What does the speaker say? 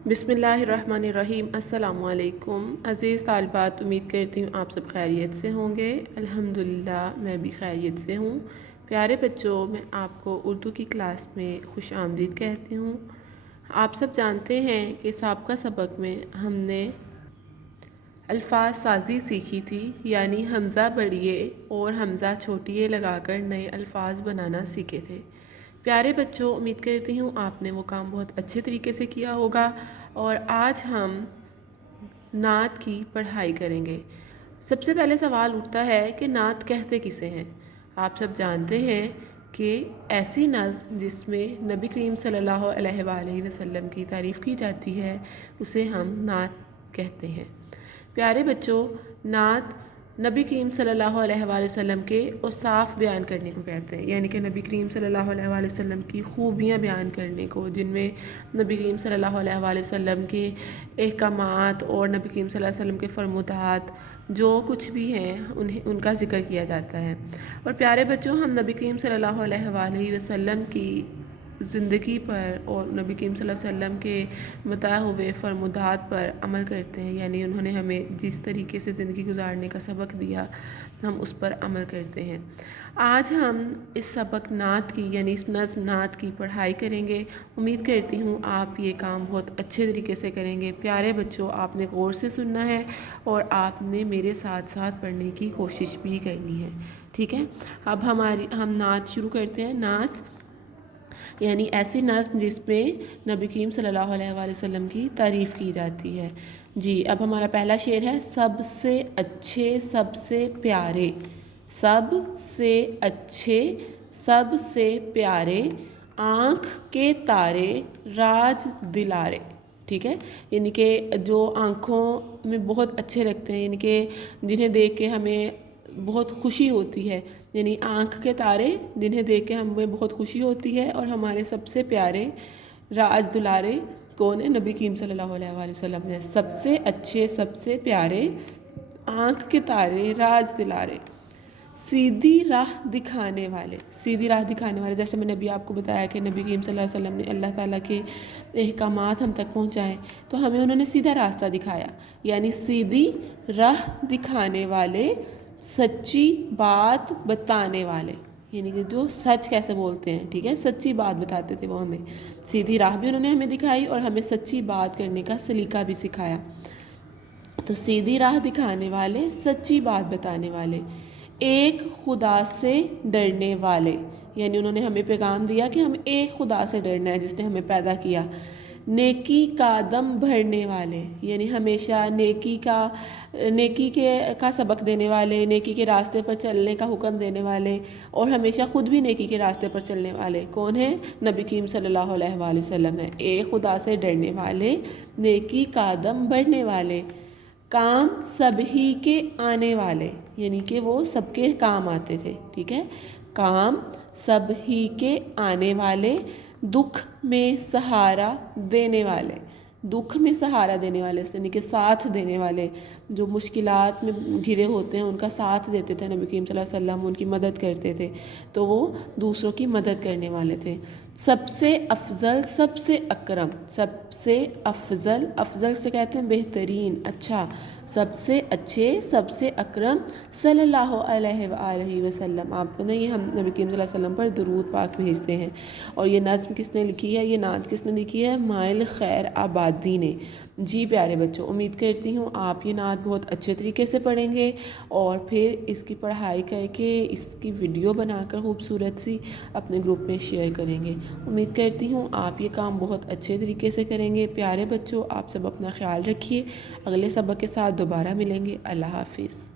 बिस्मिल्लाहिर्रहमानिर्रहीम। अस्सलामु अलैकुम अज़ीज़ तालिबात, उम्मीद करती हूँ आप सब खैरियत से होंगे। अल्हम्दुलिल्लाह मैं भी खैरियत से हूँ। प्यारे बच्चों, मैं आपको उर्दू की क्लास में खुश आमदीद कहती हूँ। आप सब जानते हैं कि साबका सबक में हमने अल्फाज साजी सीखी थी, यानी हमज़ा बड़िए और हमज़ा छोटिए लगाकर नए अल्फाज बनाना सीखे थे। प्यारे बच्चों, उम्मीद करती हूँ आपने वो काम बहुत अच्छे तरीके से किया होगा। और आज हम नात की पढ़ाई करेंगे। सबसे पहले सवाल उठता है कि नात कहते किसे हैं। आप सब जानते हैं कि ऐसी नज़्म जिसमें नबी करीम सल्लल्लाहु अलैहि वसल्लम की तारीफ़ की जाती है उसे हम नात कहते हैं। प्यारे बच्चों, नात नबी करीम सल्लल्लाहु अलैहि वसल्लम के औसाफ बयान करने को कहते हैं, यानी कि नबी करीम सल्लल्लाहु अलैहि वसल्लम की खूबियाँ बयान करने को, जिनमें नबी करीम सल्लल्लाहु अलैहि वसल्लम के अहकामात और नबी करीम सल्लल्लाहु अलैहि वसल्लम के फरमुदात जो कुछ भी हैं उन्हें उनका ज़िक्र किया जाता है। और प्यारे बच्चों, हम नबी करीम सल्लल्लाहु अलैहि वसल्लम की ज़िंदगी पर और नबी करीम सल्लल्लाहु अलैहि वसल्लम के बताए हुए फरमुदात पर अमल करते हैं, यानी उन्होंने हमें जिस तरीके से ज़िंदगी गुजारने का सबक दिया हम उस पर अमल करते हैं। आज हम इस सबक नात की यानी इस नज़्म नात की पढ़ाई करेंगे। उम्मीद करती हूँ आप ये काम बहुत अच्छे तरीके से करेंगे। प्यारे बच्चों, आपने गौर से सुनना है और आपने मेरे साथ साथ पढ़ने की कोशिश भी करनी है, ठीक है। अब हम नात शुरू करते हैं। नात यानी ऐसी नज़्म जिसमें नबी करीम सल्लल्लाहु अलैहि वसल्लम की तारीफ़ की जाती है। जी, अब हमारा पहला शेर है, सबसे अच्छे सबसे प्यारे, सबसे अच्छे सबसे प्यारे, आँख के तारे राज दिलारे। ठीक है, यानी कि जो आँखों में बहुत अच्छे लगते हैं, यानी कि जिन्हें देख के हमें बहुत खुशी होती है, यानी आँख के तारे जिन्हें देख के हमें बहुत खुशी होती है। और हमारे सबसे प्यारे राज दुलारे कौन है? नबी करीम सल्लल्लाहु अलैहि वसल्लम है। सबसे अच्छे सबसे प्यारे, आँख के तारे राज दिलारे, सीधी राह दिखाने वाले। सीधी राह दिखाने वाले, जैसे मैंने अभी आपको बताया कि नबी करीम सल्लल्लाहु अलैहि वसल्लम ने अल्लाह ताला के अहकामात हम तक पहुँचाए तो हमें उन्होंने सीधा रास्ता दिखाया, यानी सीधी राह दिखाने वाले, सच्ची बात बताने वाले, यानी कि जो सच कैसे बोलते हैं, ठीक है, सच्ची बात बताते थे वो हमें। सीधी राह भी उन्होंने हमें दिखाई और हमें सच्ची बात करने का सलीका भी सिखाया। तो सीधी राह दिखाने वाले, सच्ची बात बताने वाले, एक खुदा से डरने वाले, यानी उन्होंने हमें पैगाम दिया कि हम एक खुदा से डरना है जिसने हमें पैदा किया। नेकी का दम भरने वाले, यानी हमेशा नेकी का सबक देने वाले, नेकी के रास्ते पर चलने का हुक्म देने वाले और हमेशा ख़ुद भी नेकी के रास्ते पर चलने वाले कौन है? नबी करीम सल्लल्लाहु अलैहि वसल्लम है। एक खुदा से डरने वाले, नेकी का दम भरने वाले, काम सभी के आने वाले, यानी कि वो सबके काम आते थे, ठीक है, काम सभी के आने वाले, दुख में सहारा देने वाले, दुख में सहारा देने वाले यानी कि साथ देने वाले, जो मुश्किलात में घिरे होते हैं उनका साथ देते थे नबी करीम सल्लल्लाहु अलैहि वसल्लम, उनकी मदद करते थे, तो वो दूसरों की मदद करने वाले थे। सबसे अफजल सबसे अकरम, सबसे अफजल, अफजल से कहते हैं बेहतरीन, अच्छा, सबसे अच्छे सबसे अकरम सल्लल्लाहु अलैहि वसल्लम। आपको नहीं, हम नबी करीम सल्लल्लाहु अलैहि वसल्लम पर दुरूद पाक भेजते हैं। और ये नज़्म किसने लिखी है, ये नात किसने लिखी है? माइल खैर आबादी ने। जी प्यारे बच्चों, उम्मीद करती हूँ आप ये नात बहुत अच्छे तरीके से पढ़ेंगे और फिर इसकी पढ़ाई करके इसकी वीडियो बनाकर खूबसूरत सी अपने ग्रुप में शेयर करेंगे। उम्मीद करती हूँ आप ये काम बहुत अच्छे तरीके से करेंगे। प्यारे बच्चों, आप सब अपना ख्याल रखिए। अगले सबक के साथ दोबारा मिलेंगे। अल्लाह हाफिज़।